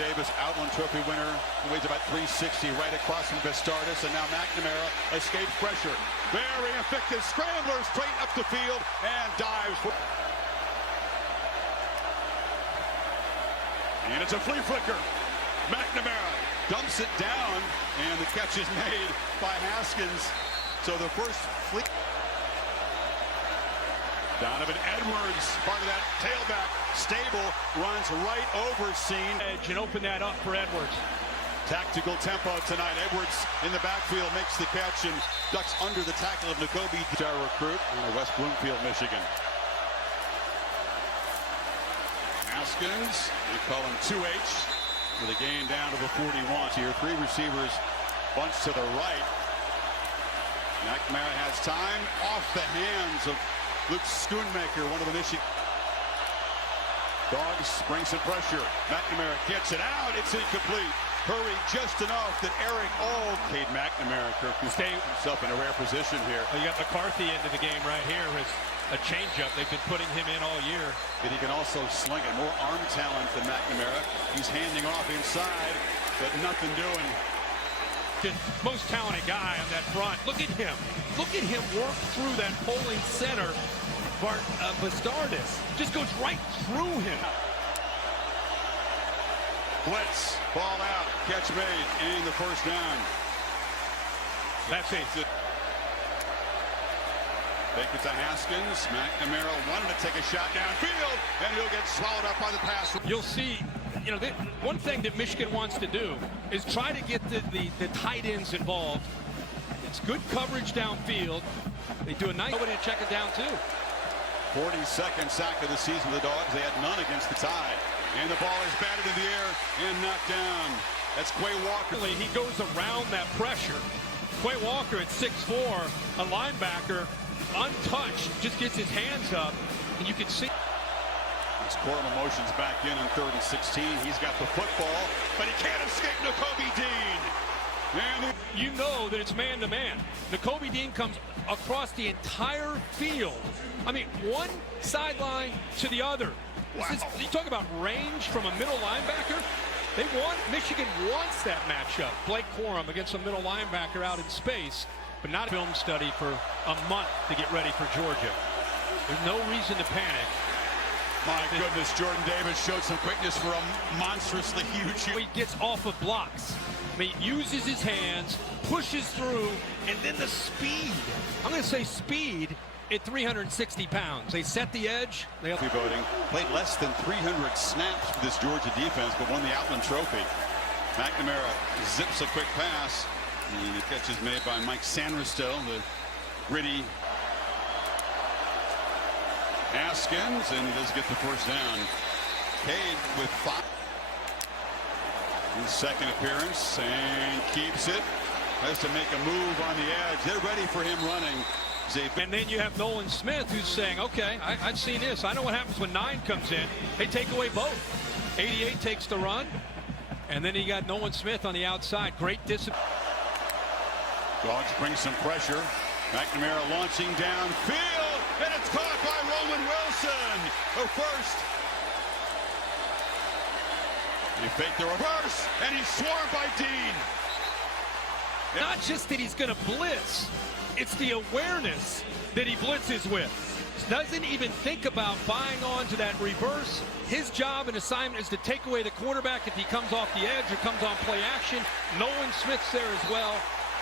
Davis, Outland Trophy winner, who weighs about 360, right across from Bastardis, and now McNamara escapes pressure. Very effective scrambler straight up the field and dives. And it's a flea flicker. McNamara dumps it down, and the catch is made by Haskins. So the first flea. Donovan Edwards, part of that tailback stable, runs right over Scene. Edge and open that up for Edwards. Tactical tempo tonight. Edwards in the backfield makes the catch and ducks under the tackle of Nakobe, our recruit in West Bloomfield, Michigan. Haskins, we call him 2H, with a gain down to the 41. Here, three receivers bunch to the right. McNamara has time off the hands of Luke Schoonmaker, one of the Michigan. Dogs bring some pressure. McNamara gets it out. It's incomplete. Hurry just enough that Eric Cade McNamara can stay himself in a rare position here. Well, you got McCarthy into the game right here with a changeup. They've been putting him in all year. But he can also sling it. More arm talent than McNamara. He's handing off inside, but nothing doing. Most talented guy on that front. Look at him. Look at him work through that pulling center. Bastardis just goes right through him. Blitz, ball out, catch made, and the first down. That's it. Take it to Haskins. McNamara wanted to take a shot downfield, and he'll get swallowed up by the pass. You'll see, you know, one thing that Michigan wants to do is try to get the tight ends involved. It's good coverage downfield. They do a nice nobody to check it down too. 42nd sack of the season for the Dogs. They had none against the Tide. And the ball is batted in the air and knocked down. That's Quay Walker. He goes around that pressure. Quay Walker at 6'4", a linebacker, untouched, just gets his hands up, and you can see. His core motions back in 3rd and 16. He's got the football, but he can't escape Nakobe Dean. And you know that it's man-to-man. Nakobe Dean comes across the entire field. I mean, one sideline to the other. Wow. You talk about range from a middle linebacker. Michigan wants that matchup. Blake Corum against a middle linebacker out in space, but not a film study for a month to get ready for Georgia. There's no reason to panic. My goodness, Jordan Davis showed some quickness for a monstrously huge. He gets off of blocks. I mean, uses his hands, pushes through, and then the speed. I'm going to say speed at 360 pounds. They set the edge. Voting played less than 300 snaps for this Georgia defense, but won the Outland Trophy. McNamara zips a quick pass. The catch is made by Mike Sanderstill, the gritty Haskins, and he does get the first down. Cade with 5. His second appearance and keeps it. Has to make a move on the edge. They're ready for him running. And then you have Nolan Smith who's saying, okay, I've seen this. I know what happens when 9 comes in. They take away both. 88 takes the run. And then you got Nolan Smith on the outside. Great discipline. Dogs bring some pressure. McNamara launching downfield. And it's caught by Roman Wilson. The first. He faked the reverse. And he's swarmed by Dean. Not just that he's going to blitz. It's the awareness that he blitzes with. Doesn't even think about buying on to that reverse. His job and assignment is to take away the quarterback if he comes off the edge or comes on play action. Nolan Smith's there as well.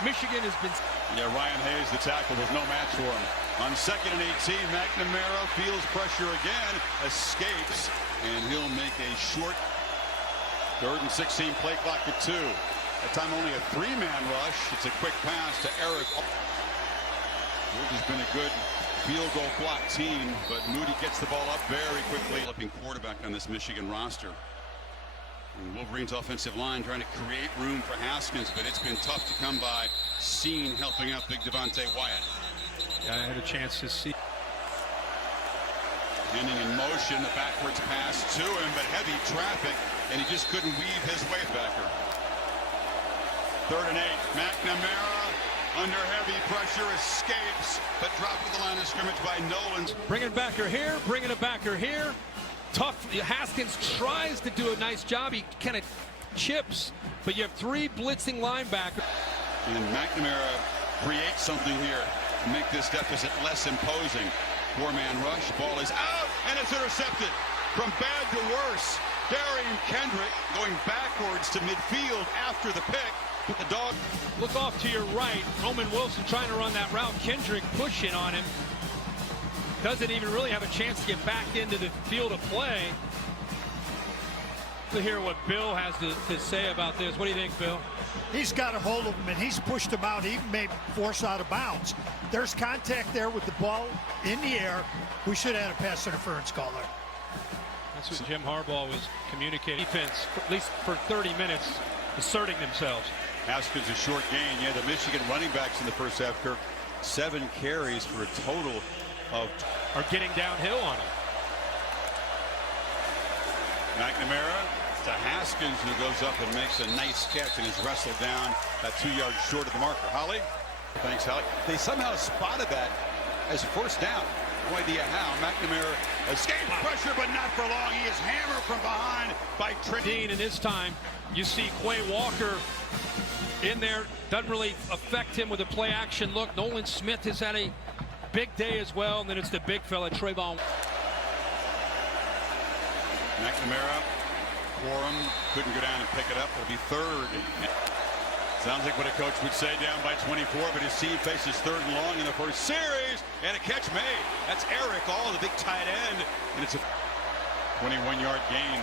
Michigan has been... Yeah, Ryan Hayes, the tackle, was no match for him. On 2nd and 18, McNamara feels pressure again, escapes, and he'll make a short 3rd and 16 play clock at 2. That time only a 3-man rush. It's a quick pass to Eric. Georgia's been a good field goal block team, but Moody gets the ball up very quickly. Looking quarterback on this Michigan roster. And Wolverine's offensive line trying to create room for Haskins, but it's been tough to come by. Scene helping out big Devontae Wyatt. Yeah, I had a chance to see. Ending in motion, a backwards pass to him, but heavy traffic, and he just couldn't weave his way back. 3rd and 8, McNamara under heavy pressure escapes, but dropped to the line of scrimmage by Nolan. Bringing it backer here, bringing it backer here. tough. Haskins tries to do a nice job. He kind of chips, but you have 3 blitzing linebackers. And McNamara creates something here to make this deficit less imposing. 4-man rush, ball is out, and it's intercepted. From bad to worse, Darian Kendrick going backwards to midfield after the pick. But the dog. Look off to your right. Roman Wilson trying to run that route. Kendrick pushing on him. Doesn't even really have a chance to get back into the field of play. To hear what Bill has to say about this. What do you think, Bill? He's got a hold of him, and he's pushed him out. He may force out of bounds. There's contact there with the ball in the air. We should have had a pass interference call there. That's what Jim Harbaugh was communicating. Defense, at least for 30 minutes, asserting themselves. Haskins a short gain. Yeah, the Michigan running backs in the first half, Kirk, 7 carries for a total of. Are getting downhill on him. McNamara to Haskins, who goes up and makes a nice catch and is wrestled down about 2 yards short of the marker. Holly? Thanks, Holly. They somehow spotted that as first down. No idea how. McNamara escapes pressure, but not for long. He is hammered from behind by Trent. And this time, you see Quay Walker in there. Doesn't really affect him with a play action look. Nolan Smith has had a big day as well. And then it's the big fella, Trayvon. McNamara, Quorum couldn't go down and pick it up. It'll be 3rd. Sounds like what a coach would say, down by 24, but his team faces 3rd and long in the first series, and a catch made. That's Eric All, the big tight end, and it's a 21-yard gain.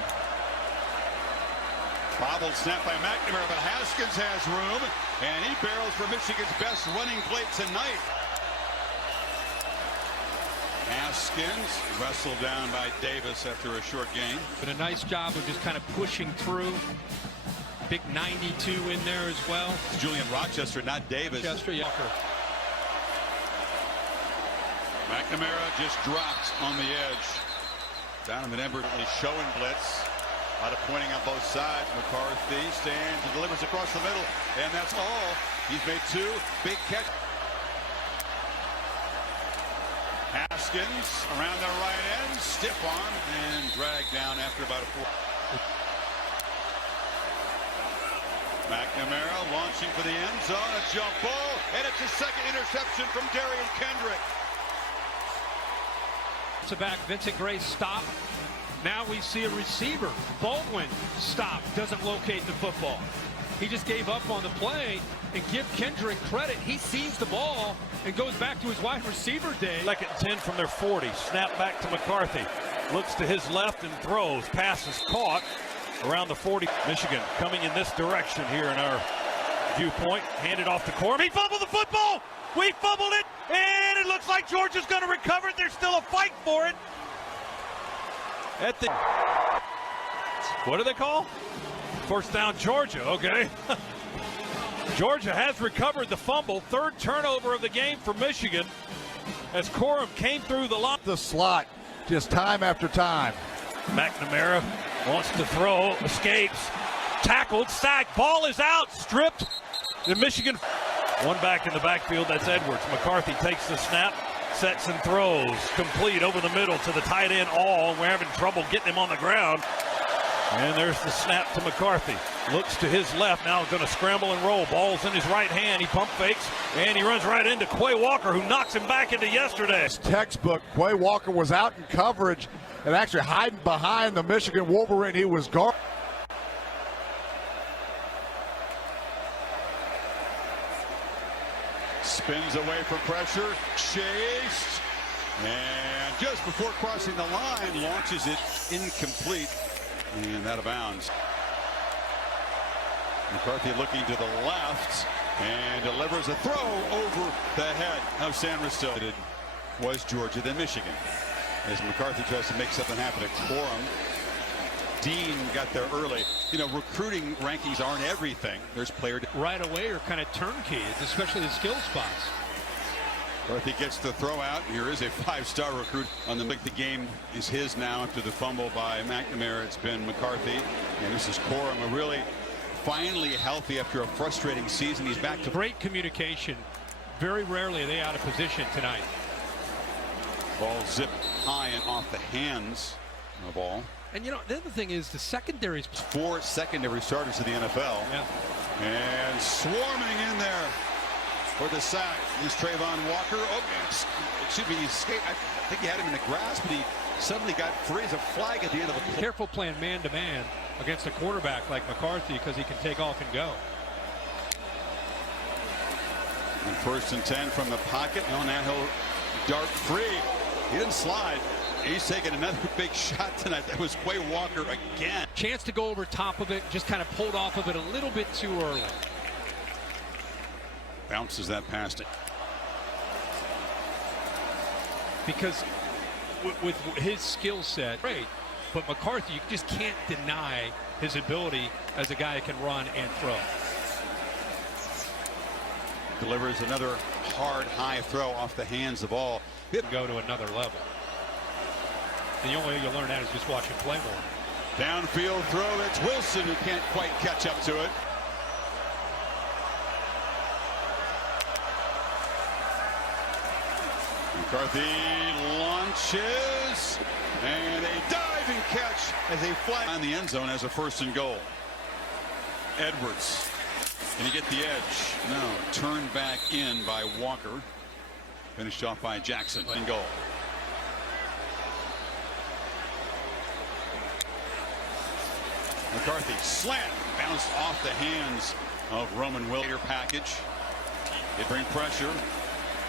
Bobbled snap by McNamara, but Haskins has room, and he barrels for Michigan's best running play tonight. Haskins wrestled down by Davis after a short gain. But a nice job of just kind of pushing through. Big 92 in there as well. It's Julian Rochester, not Davis. Rochester, yeah. McNamara just dropped on the edge. Donovan Embert is showing blitz. A lot of pointing on both sides. McCarthy stands and delivers across the middle. And that's all. He's made 2 big catches. Haskins around the right end, stiff arm, and dragged down after about a 4. McNamara launching for the end zone, a jump ball, and it's his 2nd interception from Darian Kendrick. It's a back, Vincent Gray stop. Now we see a receiver, Baldwin, stop, doesn't locate the football. He just gave up on the play, and give Kendrick credit. He sees the ball and goes back to his wide receiver day. 2nd and 10 from their 40. Snap back to McCarthy. Looks to his left and throws. Pass is caught around the 40. Michigan coming in this direction here in our viewpoint. Handed off to Corum. He fumbled the football. We fumbled it, and it looks like Georgia's going to recover it. There's still a fight for it. At the what do they call? First down, Georgia. Okay. Georgia has recovered the fumble. 3rd turnover of the game for Michigan as Corum came through the line. The slot just time after time. McNamara wants to throw, escapes, tackled, sacked, ball is out, stripped. The Michigan, one back in the backfield, that's Edwards. McCarthy takes the snap, sets and throws, complete over the middle to the tight end All. We're having trouble getting him on the ground. And there's the snap to McCarthy. Looks to his left, now going to scramble and roll. Ball's in his right hand, he pump fakes, and he runs right into Quay Walker, who knocks him back into yesterday. Textbook, Quay Walker was out in coverage and actually hiding behind the Michigan Wolverine. He was guarded. Spins away from pressure, chased, and just before crossing the line, launches it incomplete, and out of bounds. McCarthy looking to the left and delivers a throw over the head of San Francisco. Was Georgia than Michigan as McCarthy tries to make something happen at Corum. Dean got there early. You know, recruiting rankings aren't everything. There's player right away or kind of turnkey, especially the skill spots. McCarthy gets the throw out. Here is a 5-star recruit on the game is his now after the fumble by McNamara. It's been McCarthy, and this is Corum, a really finally healthy after a frustrating season. He's back to great communication. Very rarely are they out of position tonight. Ball zipped high and off the hands The ball. And, you know, the other thing is the secondary's 4 secondary starters of the NFL. Yeah. And swarming in there for the sack is Trayvon Walker. Oh, excuse me, he escaped. I think he had him in the grass, but he suddenly got free as a flag at the end of the play. Careful playing man-to-man against a quarterback like McCarthy because he can take off and go. And 1st and 10 from the pocket. Oh, now he'll dart free. He didn't slide. He's taking another big shot tonight. That was Quay Walker again. Chance to go over top of it, just kind of pulled off of it a little bit too early. Bounces that past it. Because with his skill set, great. But McCarthy, you just can't deny his ability as a guy who can run and throw. Delivers another hard, high throw off the hands of all. Go to another level. The only way you'll learn that is just watch him play more. Downfield throw. It's Wilson who can't quite catch up to it. McCarthy launches. And a diving catch as they fly on the end zone as a 1st and goal. Edwards. Can he get the edge? No. Turned back in by Walker. Finished off by Jackson. And goal. McCarthy slant. Bounced off the hands of Roman Willier package. They bring pressure.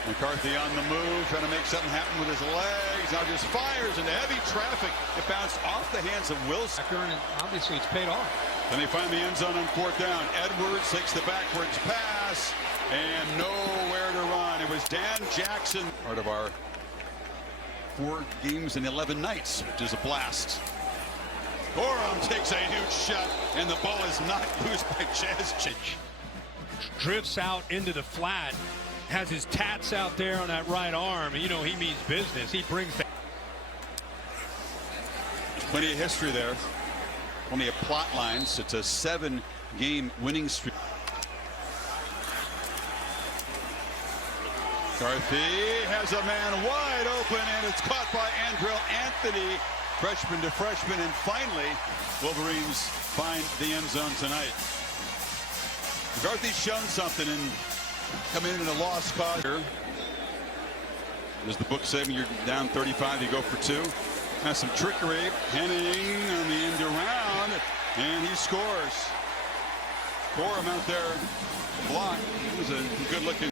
McCarthy on the move, trying to make something happen with his legs. Now just fires into heavy traffic. It bounced off the hands of Wilson. And obviously it's paid off. Then they find the end zone on 4th down. Edwards takes the backwards pass and nowhere to run. It was Dan Jackson, part of our 4 games in 11 nights, which is a blast. Gorham takes a huge shot and the ball is knocked loose by Chesnich. Drifts out into the flat. Has his tats out there on that right arm. And you know he means business. He brings that. Plenty of history there. Only a plot lines. It's a 7-game winning streak. McCarthy has a man wide open and it's caught by Andrell Anthony. Freshman to freshman, and finally Wolverines find the end zone tonight. McCarthy's shown something in coming in a lost cause. As the book said, when you're down 35, you go for 2. Has some trickery. Henning on the end around, and he scores. Gorham out there blocked. It was a good looking.